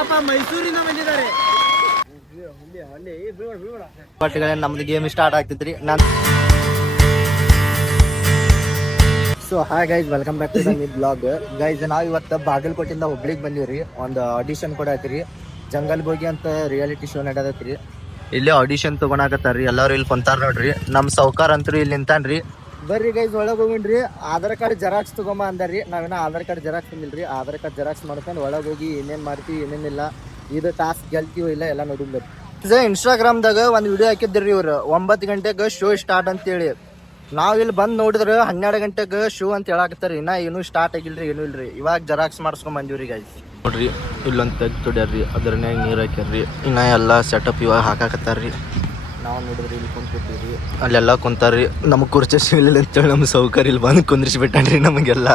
ಪಾಪ ಮೈಸೂರಿಂದ ಬಂದಿದ್ದಾರೆ. ನಮ್ದು ಗೇಮ್ ಸ್ಟಾರ್ಟ್ ಆಗ್ತಿದ್ರಿ. ನಾನು so hi guys, welcome back to the blog. Guys ನಾವು ಇವತ್ತು ಬಾಗಲಕೋಟೆಯಿಂದ ಹುಬ್ಳಿಗೆ ಬಂದಿವ್ರಿ. ಒಂದು ಆಡಿಷನ್ ಕೂಡ ಐತ್ರಿ. ಜಂಗಲ್ ಬೋಗಿ ಅಂತ ರಿಯಾಲಿಟಿ ಶೋ ನಡೆದೈತ್ರಿ. ಇಲ್ಲಿ ಆಡಿಷನ್ ತಗೊಳಕತ್ತಾರ್ರಿ. ಎಲ್ಲಾರು ಇಲ್ಲಿ ಕುಂತಾರ ನೋಡ್ರಿ. ನಮ್ ಸೌಕಾರ ಅಂತೂ ಇಲ್ಲಿ ನಿಂತಾನ್ರಿ. ಬರ್ರಿ ಗೈಸ್ ಒಳಗೆ ಹೋಗಿನ್ರಿ. ಆಧಾರ್ ಕಾರ್ಡ್ ಜೆರಾಕ್ಸ್ ತಗೊಂಬ ಅಂದಾರ್ರಿ. ನಾವೇನ ಆಧಾರ್ ಕಾರ್ಡ್ ಜೆರಾಕ್ಸ್ ಬಂದಿಲ್ರಿ. ಆಧಾರ್ ಕಾರ್ಡ್ ಜೆರಾಕ್ಸ್ ಮಾಡ್ಕೊಂಡು ಒಳಗೆ ಹೋಗಿ ಏನೇನ್ ಮಾಡ್ತೀವಿ ಏನೇನಿಲ್ಲ, ಇದು ಟಾಸ್ಕ್ ಗೆಲ್ತೀವೋ ಇಲ್ಲ ಎಲ್ಲ ನೋಡಿದ್ರಿ. ಇನ್ಸ್ಟಾಗ್ರಾಮ್ದಾಗ ಒಂದು ವಿಡಿಯೋ ಹಾಕಿದ್ರಿ ಇವ್ರು. 9 ಗಂಟೆಗೆ ಶೋ ಸ್ಟಾರ್ಟ್ ಅಂತೇಳಿ. ನಾವ್ ಇಲ್ಲಿ ಬಂದ್ ನೋಡಿದ್ರೆ 12 ಗಂಟೆಗೆ ಶೋ ಅಂತ ಹೇಳಾಕತ್ತಾರ. ಇನ್ನ ಏನು ಸ್ಟಾರ್ಟ್ ಆಗಿಲ್ರಿ, ಏನು ಇಲ್ರಿ. ಇವಾಗ ಜೆರಾಕ್ಸ್ ಮಾಡಿಸ್ಕೊಂಡ್ ಬಂದಿವ್ರಿ ಗೈಸ್. ನೋಡ್ರಿ ಇಲ್ಲೊಂದು ತೆಗ್ ತೊಡ್ಯಾರ್ರಿ, ಅದ್ರನ್ಯಾಗ ನೀರು ಹಾಕ್ಯಾರ್ರಿ. ಇನ್ನ ಎಲ್ಲ ಸೆಟಪ್ ಇವಾಗ ಹಾಕಾಕತ್ತಾರ್ರಿ. ನಾವು ನೋಡಿದ್ರಿ ಇಲ್ಲಿ ಕುಂತ್ಕೊತೀವ್ರಿ. ಅಲ್ಲೆಲ್ಲ ಕುಂತಾರ್ರಿ. ನಮಗೆ ಕುರ್ಚಿ ಸಿಗಲಿಲ್ಲ ಅಂತೇಳಿ ನಮ್ಮ ಸೌಕರ್ಯ ಇಲ್ಲಿ ಬಂದು ಕುಂದ್ರಿಸ್ಬಿಟ್ಟಾನ್ರಿ ನಮಗೆಲ್ಲ.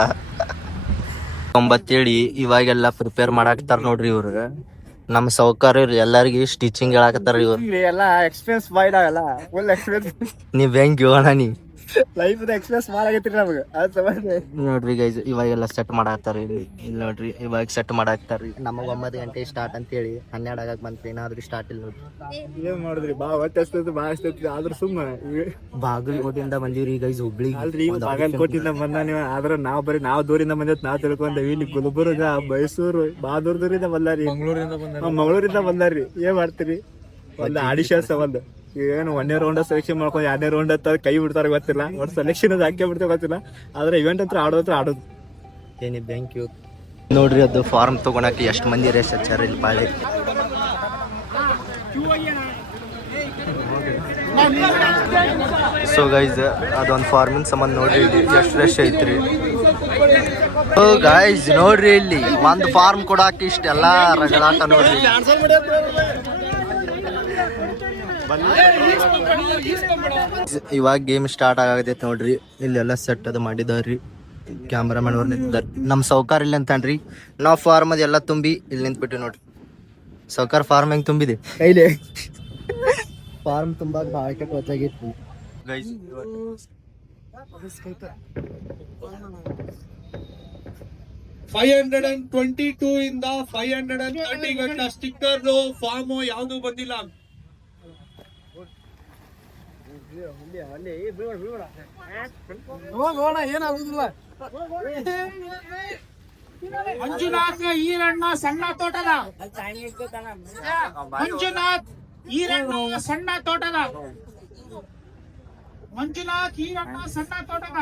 9 ಹೇಳಿ ಇವಾಗೆಲ್ಲ ಪ್ರಿಪೇರ್ ಮಾಡಾಕತ್ತಾರ ನೋಡ್ರಿ ಇವ್ರು. ನಮ್ಮ ಸೌಕರ್ಯ ಎಲ್ಲರಿಗೂ ಸ್ಟಿಚಿಂಗ್ ಹೇಳಾಕತ್ತಾರ ಇವ್ರು. ಎಲ್ಲ ಎಕ್ಸ್ಪೀರಿಯನ್ಸ್ ಬಾಯ್ದಾಗಲ್ಲ, ಫುಲ್ ಎಕ್ಸ್ಪೀರಿಯನ್ಸ್. ನೀವ್ ಹೆಂಗ್ ಹೇಳೋಣ ನೀ ಲೈಫ್ ಎಕ್ಸ್ಪೀರಿಯನ್ಸ್ ಮಾಡಾಕತ್ರಿ ನಮಗೆ. ನೋಡ್ರಿ ಗೈಸ್ ಇವಾಗೆಲ್ಲ ಸೆಟ್ ಮಾಡಾಕ್ತಾರ ಇಲ್ಲಿ. ಇಲ್ಲಿ ನೋಡ್ರಿ ಇವಾಗ ಸೆಟ್ ಮಾಡಾಕ್ತಾರ್ರಿ. ನಮಗ್ 9 ಗಂಟೆ ಸ್ಟಾರ್ಟ್ ಅಂತ ಹೇಳಿ 12 ಆಗಕ್ ಬಂತ್ರಿ. ಏನಾದ್ರೂ ಸ್ಟಾರ್ಟ್ ಇಲ್ಲ ನೋಡ್ರಿ. ಏನ್ ಮಾಡಿದ್ರಿ? ಬಾ ಹೊಟ್ಟೆ ಹಸ್ತೈತಿ, ಬಾ ಹಸ್ತೈತಿ. ಆದ್ರೂ ಸುಮ್ಮನೆ ಬಾಗಲಕೋಟೆಯಿಂದ ಬಂದಿವ್ರಿ ಗೈಸ್ ಹುಬ್ಳಿಗೆ. ಅಲ್ರಿ ಬಾಗಲಕೋಟೆಯಿಂದ ಬಂದ ನೀವು. ಆದ್ರ ನಾವ್ ದೂರಿಂದ ಬಂದೈತ್. ನಾವ್ ತಿಳ್ಕೊಂಡೇವಿ. ಇಲ್ಲಿ ಗುಲ್ಬರ್ಗ, ಮೈಸೂರು, ಬಾ ದೂರದಿಂದ ಬಂದಾರಿ. ಮಂಗಳೂರಿಂದ ಬಂದಾರಿ. ಏನ್ ಮಾಡ್ತೀರಿ? ಒಂದು ಆಡಿಷನ್ಸ್ ಒಂದು ಏನು 1ನೇ ರೌಂಡ್ ಸೆಲೆಕ್ಷನ್ ಮಾಡ್ಕೊಂಡು 2ನೇ ರೌಂಡ್ ಅಂತ ಕೈ ಬಿಡ್ತಾರ ಗೊತ್ತಿಲ್ಲ. ಒಂದು ಸೆಲೆಕ್ಷನ್ ಅದು ಹಾಕಿ ಬಿಡ್ತಾರೆ ಗೊತ್ತಿಲ್ಲ. ಆದ್ರೆ ಇವೆಂಟ್ ಅಂತ ಆಡೋದು ಏನಿ ಥ್ಯಾಂಕ್ ಯು. ನೋಡ್ರಿ ಅದು ಫಾರ್ಮ್ ತಗೊಳಕ್ಕೆ ಎಷ್ಟು ಮಂದಿ ರೇಸ್ ಹಚ್ಚಾರ ಇಲ್ಲಿ ಬಾಳೆ. ಸೊ ಗೈಸ್ ಅದೊಂದು ಫಾರ್ಮಿನ ಸಂಬಂಧ ನೋಡ್ರಿ ಇಲ್ಲಿ ಎಷ್ಟು ರಶ್ ಐತ್ರಿ. ಓ ಗೈಸ್ ನೋಡ್ರಿ ಇಲ್ಲಿ ಒಂದು ಫಾರ್ಮ್ ಕೊಡಾಕ ಇಷ್ಟೆಲ್ಲ ರಗಡಾಟ ನೋಡ್ರಿ. ಇವಾಗ ಗೇಮ್ ಸ್ಟಾರ್ಟ್ ಆಗತೈತಿ ನೋಡ್ರಿ. ಇಲ್ಲೆಲ್ಲ ಸೆಟ್ ಅದು ಮಾಡಿದಾರ್ರಿ. ಕ್ಯಾಮ್ರಾಮನ್ ಅವ್ರು ನಿಂತಿದ್ದಾರೆ. ನಮ್ಮ ಸೌಕಾರ ಇಲ್ಲಿ ಅಂತನ್ರಿ. ನಾವು ಫಾರ್ಮ್ ಅದೆಲ್ಲ ತುಂಬಿ ಇಲ್ಲಿ ನಿಂತ್ಬಿಟ್ಟು ನೋಡ್ರಿ. ಸೌಕಾರ ಫಾರ್ಮ್ ಹೆಂಗ್ ತುಂಬಿದೆ ಕೈಲಿ. ಫಾರ್ಮ್ ತುಂಬಾಗ ಭಾಳ ಕೆಟ್ಟ ಹೊತ್ತಾಗಿತ್ತು ಗೈಸ್. 522 ಇಂದ 530 ಗಂಟೆ ಸ್ಟಿಕ್ಕರ್ ಫಾರ್ಮ್ ಯಾವ್ದು ಬಂದಿಲ್ಲ. ಏನಾಗುದಿಲ್ಲ. ಮಂಜುನಾಥ್ ಈರಣ್ಣ ಸಣ್ಣ ತೋಟದ. ಮಂಜುನಾಥ್ ಈರಣ್ಣ ಸಣ್ಣ ತೋಟದ. ಮಂಜುನಾಥ್ ಈರಣ್ಣ ಸಣ್ಣ ತೋಟದ.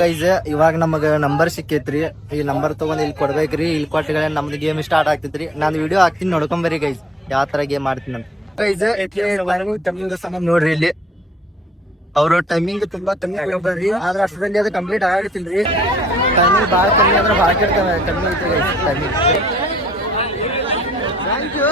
ಗೈಸ್ ಇವಾಗ ನಮಗ ನಂಬರ್ ಸಿಕ್ಕೈತ್ರಿ. ಈ ನಂಬರ್ ತಗೊಂಡ್ ಇಲ್ಲಿ ಕೊಡ್ಬೇಕ್ರಿ. ಇಲ್ಲಿ ಕೊಟ್ಟಿಗಳ ನಮ್ದು ಗೇಮ್ ಸ್ಟಾರ್ಟ್ ಆಗ್ತೈತ್ರಿ. ನಾನು ವಿಡಿಯೋ ಹಾಕ್ತೀನಿ ನೋಡ್ಕೊಂಬರಿ ಗೈಸ್ ಯಾವ ತರ ಗೇಮ್ ಮಾಡ್ತೀನಿ ಅಂತ. ಗೈಸ್ ನೋಡ್ರಿ ಇಲ್ಲಿ ಅವ್ರು ಟೈಮಿಂಗ್ ತುಂಬಾ ಕಮ್ಮಿ ಕೊಡ್ತಾರ್ರಿ. ಆದ್ರೆ ಅಷ್ಟರಲ್ಲಿ ಅದು ಕಂಪ್ಲೀಟ್ ಆಗತ್ತಿಲ್ರಿ. ಟೈಮಿಂಗ್ ಭಾಳ ಕಮ್ಮಿ ಅಂದ್ರೆ ಭಾಳ ಕೆಡ್ತಾವೆ. ಕಮ್ಮಿ ಐತಿ ಗೈಸ್ ಟೈಮಿಂಗ್. Thank you.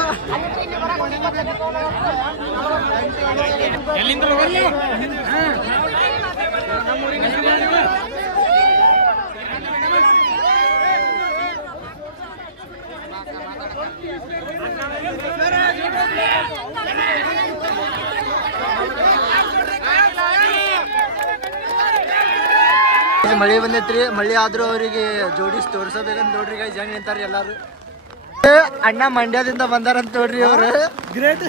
ಮಳೆ ಬಂದೈತ್ರಿ. ಮಳೆ ಆದ್ರೂ ಅವರಿಗೆ ಜೋಡಿಸ್ ತೋರ್ಸೋಬೇಕಂತ ನೋಡ್ರಿ ಗೈಸ್ ಹೆಂಗ್ ನಿಂತಾರ್ರಿ ಎಲ್ಲಾರು. ಅಣ್ಣ ಮಂಡ್ಯದಿಂದ ಬಂದಾರಂತ ನೋಡ್ರಿ ಅವ್ರು. ಗ್ರೇಟ್.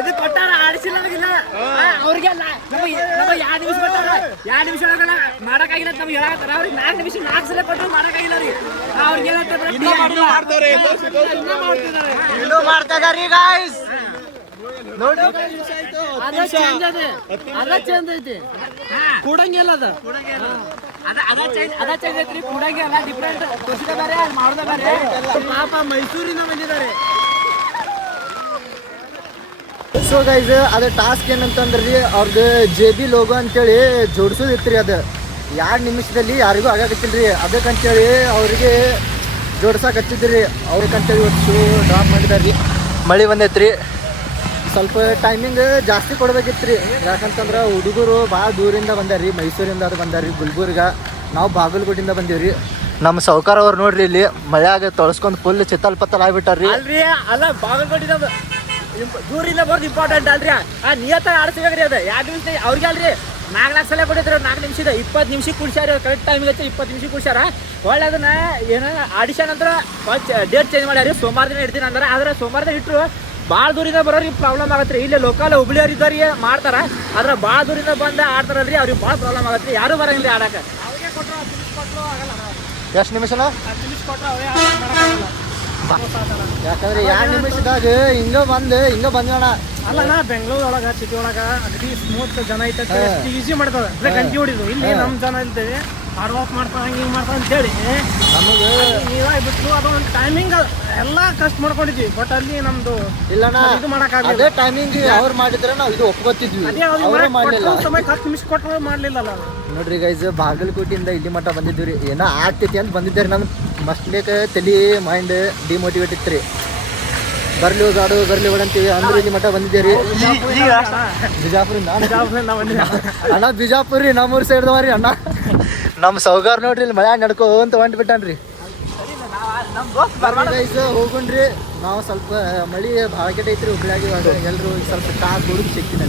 ಇದು ಕೊಟ್ಟಾರ ಆಡಿಸಿಲ್ಲ ಅವ್ರಿಗೆ. ನಮಗೆ 2 ನಿಮಿಷ ಕೊಟ್ಟಾರ. 2 ನಿಮಿಷ ಒಳಗಲ್ಲ ಮಾಡಕ್ಕಾಗಿಲ್ಲ. ನಮ್ಗೆ ಹೇಳತ್ತಾರ ಅವ್ರಿಗೆ 4 ನಿಮಿಷ 4 ಸಲ ಕೊಟ್ಟರು ಮಾಡಕ್ಕಾಗಿಲ್ಲ ರೀ. ಅವ್ರಿಗೆ ಇನ್ನೂ ಮಾಡ್ತಾ ಇದಾರಿ ಗೈಸ್ ನೋಡಿ. ಅದ ಚೇಂಜ್ ಐತಿ. ಕೂಡಂಗಿಲ್ಲ ಅದ ಚೇಂಜ್ ಐತ್ರಿ. ಕೂಡಂಗಿಲ್ಲ ಡಿಫ್ರೆಂಟ್. ಖುಷಿದ ಬೇರೆ ಮಾಡೋದ ಬೇರೆ. ಪಾಪ ಮೈಸೂರಿಂದ ಬಂದಿದ್ದಾರೆ. ಸೊ ಗೈಸ್ ಅದ ಟಾಸ್ಕ್ ಏನಂತಂದ್ರಿ ಅವ್ರದ್ದು JB ಲೋಗೋ ಅಂತೇಳಿ ಜೋಡಿಸೋದಿತ್ರಿ. ಅದು 2 ನಿಮಿಷದಲ್ಲಿ ಯಾರಿಗೂ ಆಗಾಕತ್ತಿಲ್ರಿ. ಅದಕ್ಕಂತೇಳಿ ಅವ್ರಿಗೆ ಜೋಡ್ಸಕ್ಕೆ ಹಚ್ಚಿದ್ರಿ. ಅವ್ರಿಗಂತೇಳಿ ಇವತ್ತು ಶೋ ಡ್ರಾಪ್ ಮಾಡಿದಾರ್ರಿ. ಮಳೆ ಬಂದೈತ್ರಿ. ಸ್ವಲ್ಪ ಟೈಮಿಂಗ್ ಜಾಸ್ತಿ ಕೊಡ್ಬೇಕಿತ್ರಿ. ಯಾಕಂತಂದ್ರೆ ಹುಡುಗರು ಭಾಳ ದೂರಿಂದ ಬಂದಾರ್ರಿ. ಮೈಸೂರಿಂದ ಅದು ಬಂದಾರ್ರಿ. ಗುಲ್ಬರ್ಗ. ನಾವು ಬಾಗಲಕೋಟೆಯಿಂದ ಬಂದೀವ್ರಿ. ನಮ್ಮ ಸೌಕಾರ ಅವ್ರು ನೋಡ್ರಿ ಇಲ್ಲಿ ಮಳೆಯಾಗ ತೊಳಸ್ಕೊಂಡು ಫುಲ್ ಚಿತ್ತಲ್ ಪತ್ತಲ್ ಆಗ್ಬಿಟ್ಟಾರ್ರಿ. ಅಲ್ರಿ ಅಲ್ಲ ಬಾಗಲಕೋಟೆಯಿಂದ ದೂರಿಂದ ಬರೋದು ಇಂಪಾರ್ಟೆಂಟ್ ಅಲ್ರಿ. ನಿಯತ ಆಡ್ಸಿಬೇಕ್ರಿ. ಅದು 2 ನಿಮಿಷ ಅವ್ರಿಗೆ ಅಲ್ರಿ 4 ಸಲ ಕೊಟ್ಟಿದ್ರು 4 ನಿಮಿಷದ 20 ನಿಮಿಷಕ್ಕೆ ಕುಡ್ಸ್ಯಾರ ಕರೆಕ್ಟ್ ಟೈಮಿಗೆ ಹಚ್ಚಿ 20 ನಿಮಿಷಕ್ಕೆ ಕುಡ್ಸ್ಯಾರ ಒಳ್ಳೆ ಅದನ್ನ ಏನೋ ಆಡಿಷನ್ ಅಂತ ಡೇಟ್ ಚೇಂಜ್ ಮಾಡ್ಯಾರ ಸೋಮವಾರ ದಿನ ಇಡ್ತೀನಿ ಅಂದ್ರೆ ಆದ್ರೆ ಸೋಮವಾರ ದಿನ ಇಟ್ಟರು ಭಾಳ ದೂರಿಂದ ಬರೋರಿಗೆ ಪ್ರಾಬ್ಲಮ್ ಆಗತ್ತೆ ಇಲ್ಲಿ ಲೋಕಲ್ ಹುಬ್ಳಿಯವ್ರು ಇದ್ದವ್ರಿಗೆ ಮಾಡ್ತಾರ ಆದ್ರೆ ಭಾಳ ದೂರಿಂದ ಬಂದು ಆಡ್ತಾರಲ್ರಿ ಅವ್ರಿಗೆ ಭಾಳ ಪ್ರಾಬ್ಲಮ್ ಆಗತ್ತೆ ಯಾರು ಬರಂಗಿಲ್ಲ ಆಡಕ್ಕೆ ಎಷ್ಟು ನಿಮಿಷನ ಯಾಕಂದ್ರೆ 2 ನಿಮಿಷದಾಗ ಹಿಂಗ ಬಂದ್ವಣ ಅಲ್ಲ ಬೆಂಗಳೂರು ಒಳಗ ಸಿಟಿ ಒಳಗ ಅಗದಿ ಸ್ಮೂತ್ ಜನ ಐತೆ ಈಸಿ ಮಾಡ್ತಾವ ಗಂಟಿ ಹೊಡಿದು ಇಲ್ಲಿ ನಮ್ ಜನ ಇರ್ತೇವೆ ಹಾರ್ಡ್ ವರ್ಕ್ ಮಾಡ್ತಾವ ಹಿಂಗ್ ಮಾಡ್ತಾವ ಅಂತೇಳಿ ನಮಗೆ ಬಿಟ್ಟು ಅದೊಂದು ಟೈಮಿಂಗ್ ಎಲ್ಲಾ ಕಷ್ಟ ಮಾಡ್ಕೊಂಡಿದ್ವಿ ಬಟ್ ಅಲ್ಲಿ ನಮ್ದು ಇಲ್ಲಣ್ಣ ಇದು ಮಾಡಕ್ ಅದೇ ಟೈಮಿಂಗ್ ಅವ್ರು ಮಾಡಿದ್ರೆ ನಾವು ಇದು ಒಪ್ಕೋತಿದ್ವಿ ಅವ್ರು ಮಾಡ್ಲಿಲ್ಲ ಸಮಯ 10 ನಿಮಿಷ ಕೊಟ್ಟರು ಮಾಡ್ಲಿಲ್ಲ ನೋಡ್ರಿ ಗೈಸ್ ಬಾಗಲಕೋಟೆಯಿಂದ ಇಲ್ಲಿ ಮಟ್ಟ ಬಂದಿದ್ವಿ ರೀ ಏನೋ ಆಗ್ತೈತಿ ಅಂತ ಬಂದಿದ್ದೀರಿ ನಮ್ ಮಸ್ಟ್ಲೇಕ ತಲೆ ಮೈಂಡ್ ಡಿಮೋಟಿವೇಟ್ ಇತ್ತು ಬರ್ಲಿ ಹೋಗಾಡು ಬರ್ಲಿ ಅಂತೀವಿ ಅಂದ್ರೆ ಇಲ್ಲಿ ಮಟ್ಟ ಬಂದಿದ್ದೀರಿ ಬಿಜಾಪುರಿಂದ ಅಣ್ಣ ಬಿಜಾಪುರ ರೀ ನಮ್ಮೂರ್ ಸೈಡ್ದವ್ರಿ ಅಣ್ಣ ನಮ್ಮ ಸೌಗಾರ್ ನೋಡ್ರಿ ಇಲ್ಲಿ ಮಳೆ ನಡ್ಕೋ ಅಂತ ಹೊಂಟ್ಬಿಟ್ಟಾನ್ರಿ ಗೈಸ್ ಹೋಗುಣ್ರಿ ನಾವು ಸ್ವಲ್ಪ ಮಳಿ ಭಾಳ ಕೆಟ್ಟ ಐತ್ರಿ ಹುಬ್ಳಿಯಾಗಿ ಎಲ್ರು ಸ್ವಲ್ಪ ಕಾರ್ ಹುಡುಗಿ ಸಿಗ್ತೀನಿ